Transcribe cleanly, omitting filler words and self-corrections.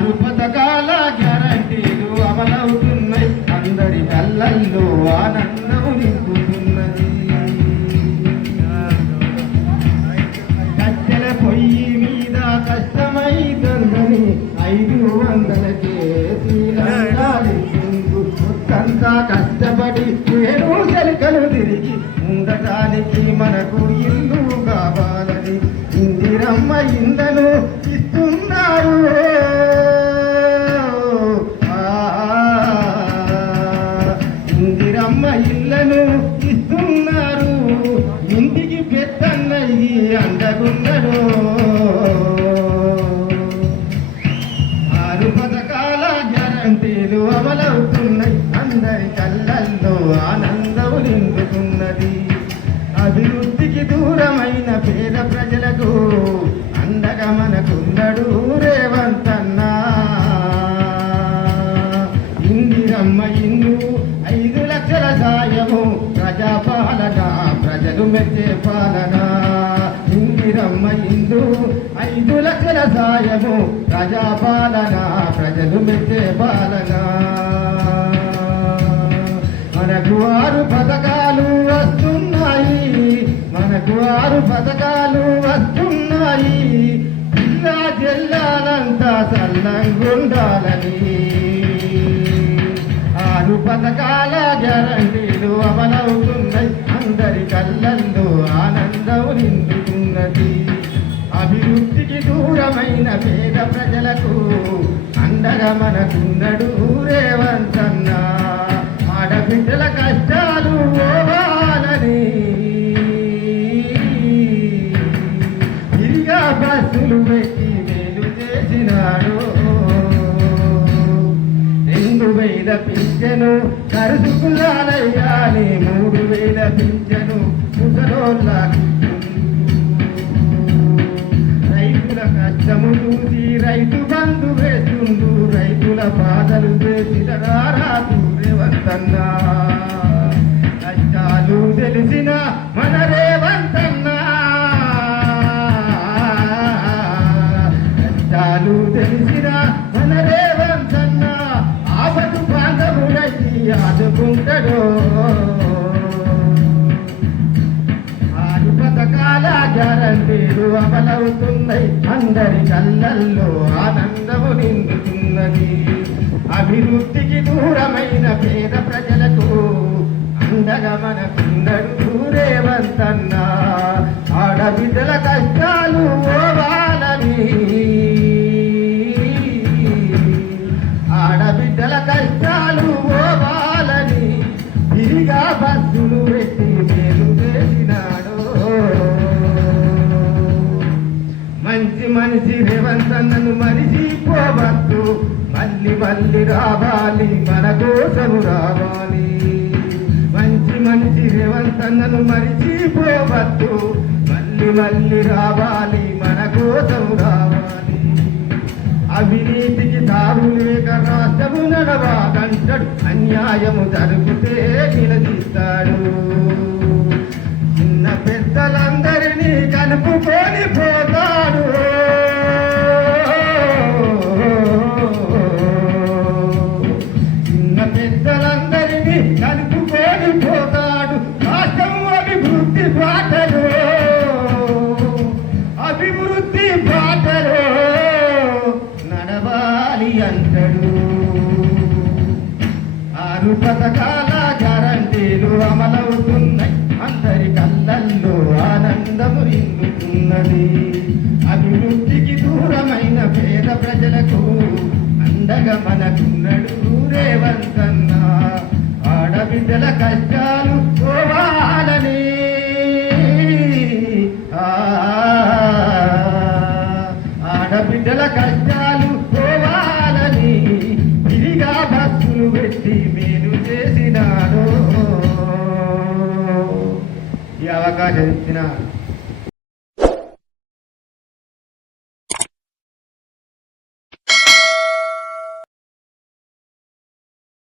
ఆరు పథకాల గ్యారంటీలు అమలవుతున్నాయి, అందరి కళ్ళల్లో ఆనందము నింపుతున్నది. కట్టెల పొయ్యి మీద కష్టమై దొంగని 500కే అంతా కష్టపడి ఏడు చెలికలు తిరిగి ఉండటానికి మనకు ఇల్లు కావాలని ఇందిరమ్మ ఇందను ఇస్తున్నారు. ఇందిరమ్మ ఇళ్లను ఇస్తున్నారు, ఇంటికి పెద్దన్నయ్యి అండగున్నడు. ఆరు పథకాల గ్యారంటీలు అమలవుతున్నాయి, అందరి కళ్ళల్లో ఆనందం నిండుతున్నది. అభివృద్ధికి దూరమైన పేద ప్రజలకు అండగా మనకున్నడు రేవంతన్న. ఇందిరమ్మ ఇల్లు 5 లక్షల సాయము, ప్రజాపాలన ప్రజలు మెచ్చే పాలన. ఇందిరమ్మ ఇల్లు 5 లక్షల సాయము, ప్రజాపాలన ప్రజలు మెచ్చే పాలన. మనకు 6 పథకాలు వస్తున్నాయి, మనకు 6 పథకాలు వస్తున్నాయి. జిల్లా జిల్లాలంతా చల్లంగుండాలని 6 పథకాల గ్యారంటీలు అమలవుతున్నాయి, అందరి కళ్ళల్లో ఆనందం నిండుతున్నది. అభివృద్ధికి దూరమైన పేద ప్రజలకు అండగా మనకున్నడు రేవంతన్న. ఆడబిడ్డల కష్టాలు పోవాలని తిరిగా బస్సులు పెట్టి మేలు చేసినాడు. 2000 పింఛను కరుసుకులాలయ్యాని 3000 పింఛను ముసలోళ్ళకు. రైతుల కష్టము చూసి రైతు బంధు వేస్తుండు, రైతుల బాధలు వేసిన రారాదు రేవంతన్న. కష్టాలు తెలిసిన మన రేవంతన్న, కష్టాలు తెలిసిన మన రేవంతన్న ఆపదు బాంధవుడయ్యి ఆదుకుంటాడు. 6 పథకాల గ్యారంటీలు అమలవుతున్నాయి, అందరి కళ్ళల్లో ఆనందము నిండుతున్నది. అభివృద్ధికి దూరమైన పేద ప్రజలకు అండగా మనకున్నడు రేవంతన్న. ఆడబిడ్డల కష్టాలు పోవాలని, ఆడబిడ్డల కష్టాలు పోవాలని తిరిగా బస్సులు పెట్టి మేలు చేసినాడు. మంచి మనిషి రేవంతన్నను మరిచిపోవద్దు, మళ్ళీ మళ్ళీ రావాలి మన కోసము రావాలి. మంచి మనిషి రేవంతన్నను మరిచిపోవద్దు, మళ్ళీ మళ్ళీ రావాలి మన కోసము రావాలి. అవినీతికి తావు లేక రాష్ట్రము నడవాలంటాడు, అన్యాయము జరిగితే నిలదీస్తాడు. చిన్న పెద్దలందరినీ కలుపుకొని పోతాడు. చిన్న పెద్దలందరినీ కలుపుకొని పోతాడు. రాష్ట్రం అభివృద్ధి బాటలో, అభివృద్ధి బాటలో నడవాలి అంటాడు. 6 పథకాల గ్యారంటీలు అమలవుతున్నాయి, అందరి కళ్ళల్లో ఆనందము నిండుతున్నది. అభివృద్ధికి దూరమైన పేద ప్రజలకు అండగా మనకున్నడు రేవంతన్న. ఆడబిడ్డల కష్టాలు పోవాలని, ఆడబిడ్డల కష్టాలు పోవాలని తిరిగా బస్సులు పెట్టి మేలు చేసినాడు. ఈ అవకాశం ఇచ్చిన